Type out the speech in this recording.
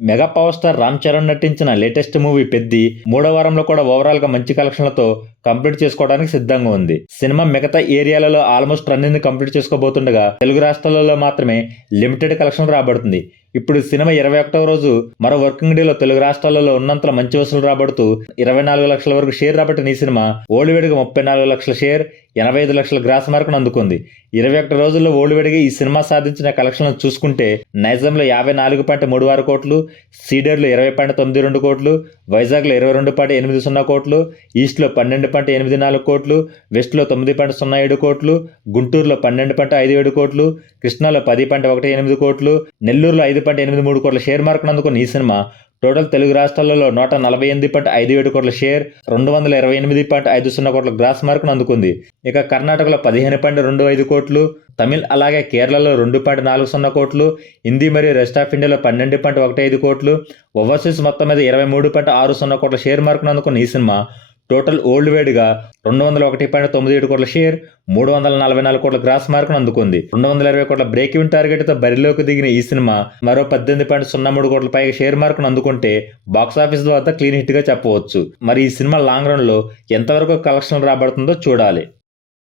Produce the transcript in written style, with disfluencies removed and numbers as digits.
Mega power star Ram Charan నటించిన latest movie Peddi మూడో వారంలో కూడా ఓవరాల్ గా మంచి కలెక్షన్లతో కంప్లీట్ చేసుకోవడానికి సిద్ధంగా ఉంది. సినిమా మిగతా ఏరియాలలో ఆల్మోస్ట్ రన్నింగ్ కంప్లీట్ చేసుకోబోతుండగా తెలుగు రాష్ట్రాలలో మాత్రమే లిమిటెడ్ కలెక్షన్ రాబడుతుంది. ఇప్పుడు సినిమా 21వ రోజు మరో వర్కింగ్ డేలో తెలుగు రాష్ట్రాలలో ఉన్నంతలో మంచి వసూలు రాబడుతూ 24 లక్షల వరకు షేర్ రాబట్టిన ఈ సినిమా ఓల్డ్ వేడిగా 34 లక్షల షేర్, 85 లక్షల గ్రాస్ మార్కును అందుకుంది. 21 రోజుల్లో ఓల్డ్ వేడిగా ఈ సినిమా సాధించిన కలెక్షన్లను చూసుకుంటే నైజాంలో 54.36 కోట్లు, సీడర్లో 20.92 కోట్లు, వైజాగ్లో 22.80 కోట్లు, ఈస్ట్లో 12.84 కోట్లు, వెస్ట్లో 9.07 కోట్లు, గుంటూరులో 12.57 కోట్లు, కృష్ణాలో 10.18 కోట్లు, నెల్లూరులో 5.83 కోట్ల షేర్ మార్కును అందుకున్న ఈ సినిమా టోటల్ తెలుగు రాష్ట్రాలలో 148.57 కోట్ల షేర్, 228.50 కోట్ల గ్రాస్ మార్కును అందుకుంది. ఇక కర్ణాటకలో 15.25 కోట్లు, తమిళ్ అలాగే కేరళలో 2.40 కోట్లు, హిందీ మరియు రెస్ట్ ఆఫ్ ఇండియాలో 12.15 కోట్లు, ఓవర్సీస్ మొత్తం మీద 23.60 కోట్ల షేర్ మార్కును అందుకున్న ఈ సినిమా టోటల్ ఓల్డ్ వేడిగా 201.97 కోట్ల షేర్, 344 కోట్ల గ్రాస్ మార్కును అందుకుంది. 220 కోట్ల బ్రేక్ ఈవెన్ టార్గెట్ తో బరిలోకి దిగిన ఈ సినిమా మరో 18.03 కోట్ల పైగా షేర్ మార్కును అందుకుంటే బాక్సాఫీస్ వద్ద క్లీన్ హిట్ గా చెప్పవచ్చు. మరి ఈ సినిమా లాంగ్ రన్ లో ఎంతవరకు కలెక్షన్ రాబడుతుందో చూడాలి.